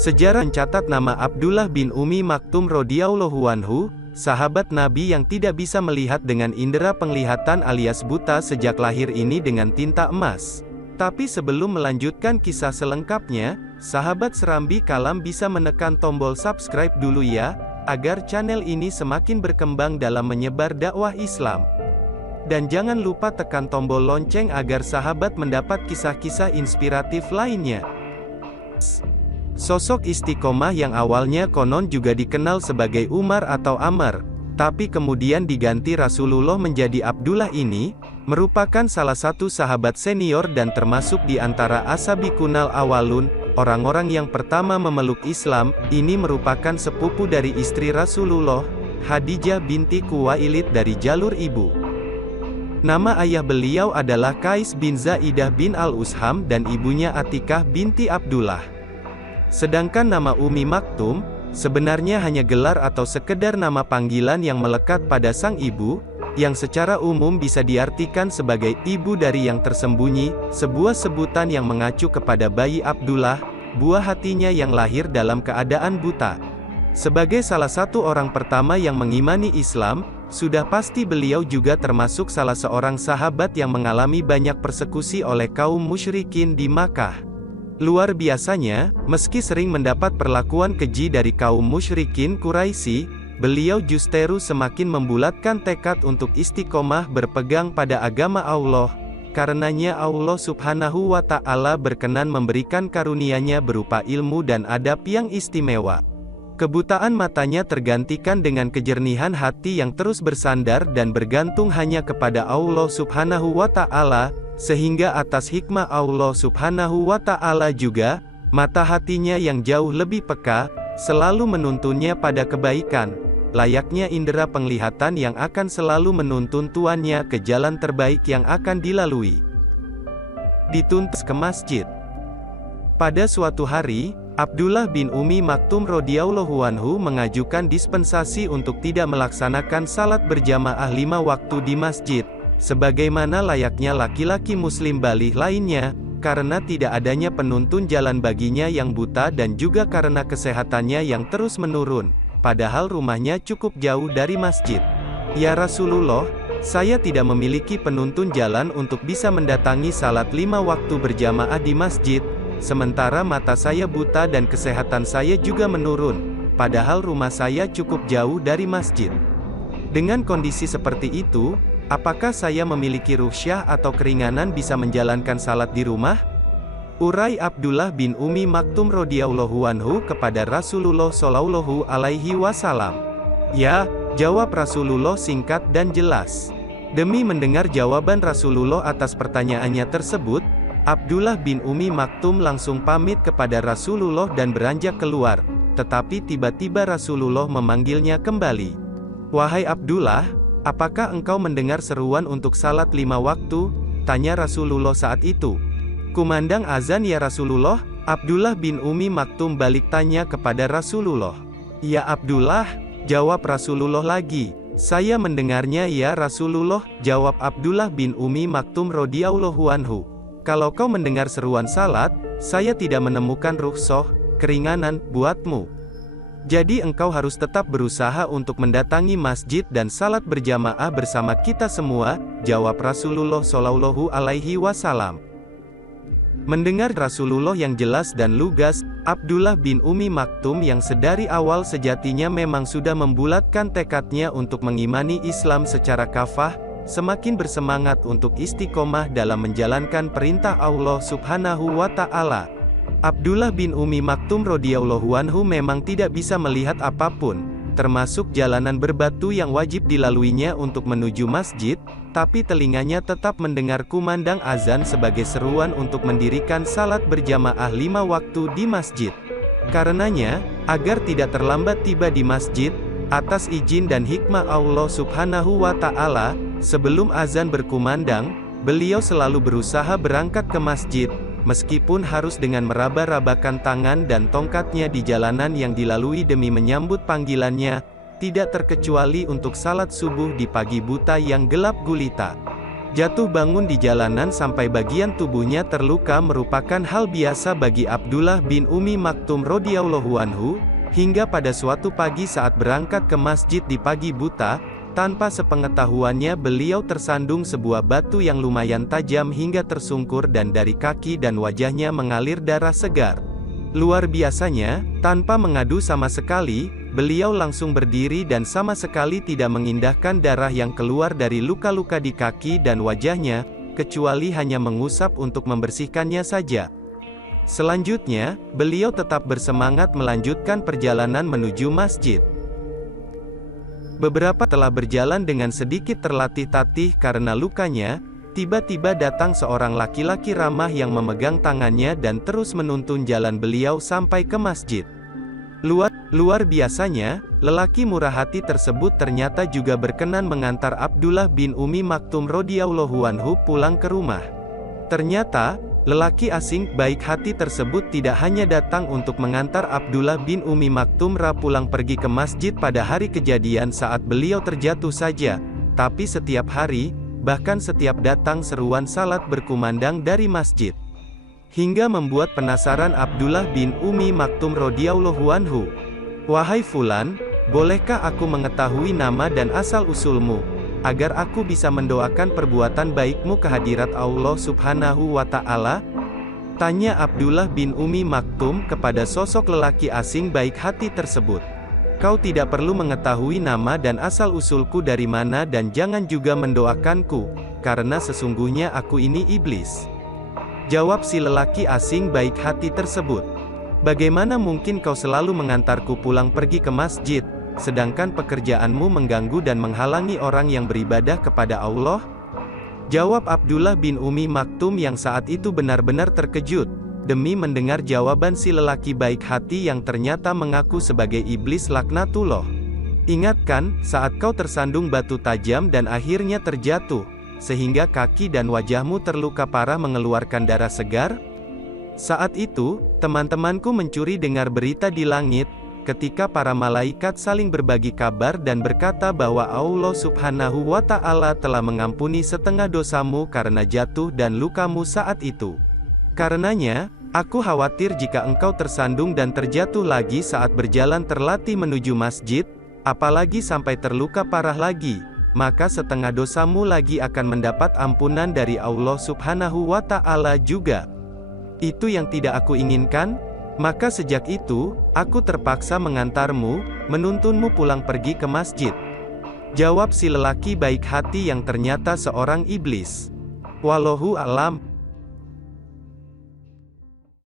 Sejarah mencatat nama Abdullah bin Ummi Maktum radhiyallahu anhu, sahabat Nabi yang tidak bisa melihat dengan indera penglihatan alias buta sejak lahir ini dengan tinta emas. Tapi sebelum melanjutkan kisah selengkapnya, sahabat Serambi Kalam bisa menekan tombol subscribe dulu ya, agar channel ini semakin berkembang dalam menyebar dakwah Islam. Dan jangan lupa tekan tombol lonceng agar sahabat mendapat kisah-kisah inspiratif lainnya. Sosok istiqomah yang awalnya konon juga dikenal sebagai Umar atau Amr, tapi kemudian diganti Rasulullah menjadi Abdullah ini, merupakan salah satu sahabat senior dan termasuk di antara As-Sabiqunal Awwalun, orang-orang yang pertama memeluk Islam. Ini merupakan sepupu dari istri Rasulullah, Khadijah binti Khuwailid dari jalur ibu. Nama ayah beliau adalah Qais bin Zaidah bin Al-Usham dan ibunya Atikah binti Abdullah. Sedangkan nama Ummi Maktum, sebenarnya hanya gelar atau sekedar nama panggilan yang melekat pada sang ibu, yang secara umum bisa diartikan sebagai ibu dari yang tersembunyi, sebuah sebutan yang mengacu kepada bayi Abdullah, buah hatinya yang lahir dalam keadaan buta. Sebagai salah satu orang pertama yang mengimani Islam, sudah pasti beliau juga termasuk salah seorang sahabat yang mengalami banyak persekusi oleh kaum musyrikin di Makkah. Luar biasanya, meski sering mendapat perlakuan keji dari kaum musyrikin Quraisy, beliau justru semakin membulatkan tekad untuk istiqomah berpegang pada agama Allah. Karenanya Allah Subhanahu wa Ta'ala berkenan memberikan karunia-Nya berupa ilmu dan adab yang istimewa. Kebutaan matanya tergantikan dengan kejernihan hati yang terus bersandar dan bergantung hanya kepada Allah Subhanahu wa Ta'ala. Sehingga atas hikmah Allah Subhanahu wa Ta'ala juga, mata hatinya yang jauh lebih peka, selalu menuntunnya pada kebaikan, layaknya indera penglihatan yang akan selalu menuntun tuannya ke jalan terbaik yang akan dilalui. Dituntun ke masjid. Pada suatu hari, Abdullah bin Ummi Maktum radhiyallahu anhu mengajukan dispensasi untuk tidak melaksanakan salat berjamaah 5 waktu di masjid, sebagaimana layaknya laki-laki muslim baligh lainnya, karena tidak adanya penuntun jalan baginya yang buta dan juga karena kesehatannya yang terus menurun, padahal rumahnya cukup jauh dari masjid. Ya Rasulullah, saya tidak memiliki penuntun jalan untuk bisa mendatangi salat 5 waktu berjamaah di masjid, sementara mata saya buta dan kesehatan saya juga menurun, padahal rumah saya cukup jauh dari masjid. Dengan kondisi seperti itu, apakah saya memiliki rukhsah atau keringanan bisa menjalankan salat di rumah? Urai Abdullah bin Ummi Maktum radhiyallahu anhu kepada Rasulullah shallallahu alaihi wasallam. Ya, jawab Rasulullah singkat dan jelas. Demi mendengar jawaban Rasulullah atas pertanyaannya tersebut, Abdullah bin Ummi Maktum langsung pamit kepada Rasulullah dan beranjak keluar, tetapi tiba-tiba Rasulullah memanggilnya kembali. Wahai Abdullah, apakah engkau mendengar seruan untuk salat 5 waktu? Tanya Rasulullah saat itu. Kumandang azan ya Rasulullah, Abdullah bin Ummi Maktum balik tanya kepada Rasulullah. Ya Abdullah, jawab Rasulullah lagi. Saya mendengarnya ya Rasulullah, jawab Abdullah bin Ummi Maktum radhiyallahu anhu. Kalau kau mendengar seruan salat, saya tidak menemukan rukhsah, keringanan, buatmu. Jadi engkau harus tetap berusaha untuk mendatangi masjid dan salat berjamaah bersama kita semua, jawab Rasulullah shallallahu alaihi wasallam. Mendengar Rasulullah yang jelas dan lugas, Abdullah bin Ummi Maktum yang sedari awal sejatinya memang sudah membulatkan tekadnya untuk mengimani Islam secara kafah, semakin bersemangat untuk istiqomah dalam menjalankan perintah Allah Subhanahu wa Ta'ala. Abdullah bin Ummi Maktum radhiyallahu anhu memang tidak bisa melihat apapun, termasuk jalanan berbatu yang wajib dilaluinya untuk menuju masjid, tapi telinganya tetap mendengar kumandang azan sebagai seruan untuk mendirikan salat berjamaah 5 waktu di masjid. Karenanya, agar tidak terlambat tiba di masjid, atas izin dan hikmah Allah Subhanahu wa Ta'ala, sebelum azan berkumandang, beliau selalu berusaha berangkat ke masjid, meskipun harus dengan meraba-rabakan tangan dan tongkatnya di jalanan yang dilalui demi menyambut panggilannya, tidak terkecuali untuk salat subuh di pagi buta yang gelap gulita. Jatuh bangun di jalanan sampai bagian tubuhnya terluka merupakan hal biasa bagi Abdullah bin Ummi Maktum radhiyallahu anhu, hingga pada suatu pagi saat berangkat ke masjid di pagi buta, tanpa sepengetahuannya beliau tersandung sebuah batu yang lumayan tajam hingga tersungkur dan dari kaki dan wajahnya mengalir darah segar. Luar biasanya, tanpa mengadu sama sekali, beliau langsung berdiri dan sama sekali tidak mengindahkan darah yang keluar dari luka-luka di kaki dan wajahnya, kecuali hanya mengusap untuk membersihkannya saja. Selanjutnya, beliau tetap bersemangat melanjutkan perjalanan menuju masjid. Beberapa telah berjalan dengan sedikit terlatih-tatih karena lukanya, tiba-tiba datang seorang laki-laki ramah yang memegang tangannya dan terus menuntun jalan beliau sampai ke masjid. Luar biasanya, lelaki murah hati tersebut ternyata juga berkenan mengantar Abdullah bin Ummi Maktum radhiyallahu anhu pulang ke rumah. Ternyata, lelaki asing baik hati tersebut tidak hanya datang untuk mengantar Abdullah bin Ummi Maktum pulang pergi ke masjid pada hari kejadian saat beliau terjatuh saja, tapi setiap hari, bahkan setiap datang seruan salat berkumandang dari masjid. Hingga membuat penasaran Abdullah bin Ummi Maktum radhiyallahu anhu. "Wahai Fulan, bolehkah aku mengetahui nama dan asal-usulmu, agar aku bisa mendoakan perbuatan baikmu ke hadirat Allah subhanahu wa ta'ala?" Tanya Abdullah bin Ummi Maktum kepada sosok lelaki asing baik hati tersebut. "Kau tidak perlu mengetahui nama dan asal-usulku dari mana dan jangan juga mendoakanku, karena sesungguhnya aku ini iblis." Jawab si lelaki asing baik hati tersebut. "Bagaimana mungkin kau selalu mengantarku pulang pergi ke masjid, sedangkan pekerjaanmu mengganggu dan menghalangi orang yang beribadah kepada Allah?" Jawab Abdullah bin Ummi Maktum yang saat itu benar-benar terkejut, demi mendengar jawaban si lelaki baik hati yang ternyata mengaku sebagai iblis laknatullah. "Ingat kan, saat kau tersandung batu tajam dan akhirnya terjatuh, sehingga kaki dan wajahmu terluka parah mengeluarkan darah segar? Saat itu, teman-temanku mencuri dengar berita di langit, ketika para malaikat saling berbagi kabar dan berkata bahwa Allah subhanahu wa ta'ala telah mengampuni setengah dosamu karena jatuh dan lukamu saat itu. Karenanya, aku khawatir jika engkau tersandung dan terjatuh lagi saat berjalan terlatih menuju masjid, apalagi sampai terluka parah lagi, maka setengah dosamu lagi akan mendapat ampunan dari Allah subhanahu wa ta'ala juga. Itu yang tidak aku inginkan, maka sejak itu, aku terpaksa mengantarmu, menuntunmu pulang pergi ke masjid." Jawab si lelaki baik hati yang ternyata seorang iblis. Wallahu a'lam.